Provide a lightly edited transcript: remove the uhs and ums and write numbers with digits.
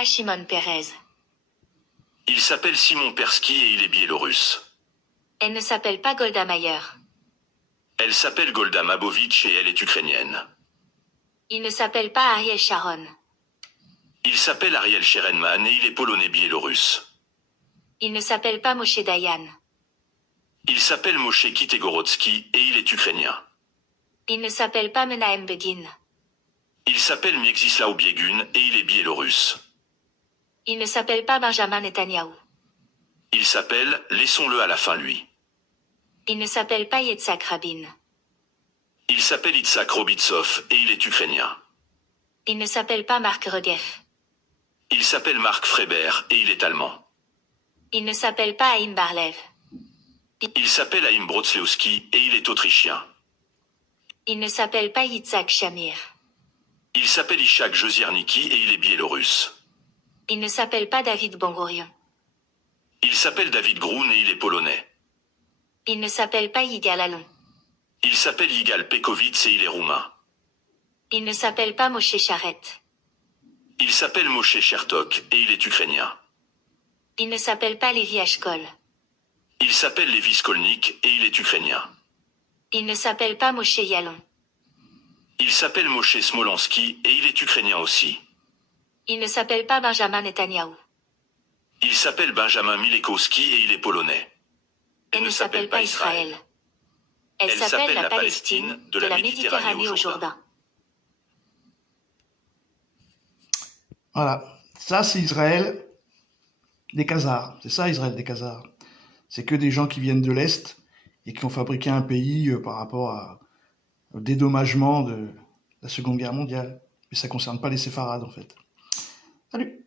pas Shimon Peres. Il s'appelle Simon Persky et il est biélorusse. Elle ne s'appelle pas Golda Meir. Elle s'appelle Golda Mabovitch et elle est ukrainienne. Il ne s'appelle pas Ariel Sharon. Il s'appelle Ariel Sherenman et il est polonais biélorusse. Il ne s'appelle pas Moshe Dayan. Il s'appelle Moshe Kitegorodsky et il est ukrainien. Il ne s'appelle pas Menahem Begin. Il s'appelle Mieczysław Biegun et il est biélorusse. Il ne s'appelle pas Benjamin Netanyahou. Il s'appelle, laissons-le à la fin lui. Il ne s'appelle pas Yitzhak Rabin. Il s'appelle Itzhak Robitsov et il est ukrainien. Il ne s'appelle pas Marc Regev. Il s'appelle Marc Freiber et il est allemand. Il ne s'appelle pas Haïm Barlev. Il s'appelle Haïm Brodzlewski et il est autrichien. Il ne s'appelle pas Yitzhak Shamir. Il s'appelle Ishak Josierniki et il est biélorusse. Il ne s'appelle pas David Ben-Gurion. Il s'appelle David Grun et il est polonais. Il ne s'appelle pas Yigal Allon. Il s'appelle Yigal Pekovitz et il est roumain. Il ne s'appelle pas Moshe Charet. Il s'appelle Moshe Chertok et il est ukrainien. Il ne s'appelle pas Levi Ashkol. Il s'appelle Levi Skolnik et il est ukrainien. Il ne s'appelle pas Moshe Yalon. Il s'appelle Moshe Smolansky et il est ukrainien aussi. Il ne s'appelle pas Benjamin Netanyahou. Il s'appelle Benjamin Milekowski et il est polonais. Elle ne s'appelle pas Israël. Elle s'appelle la Palestine, de la Méditerranée au Jourdain. Voilà, ça c'est Israël des Khazars. C'est ça Israël des Khazars. C'est que des gens qui viennent de l'Est et qui ont fabriqué un pays par rapport au dédommagement de la Seconde Guerre mondiale. Mais ça ne concerne pas les séfarades en fait. Salut!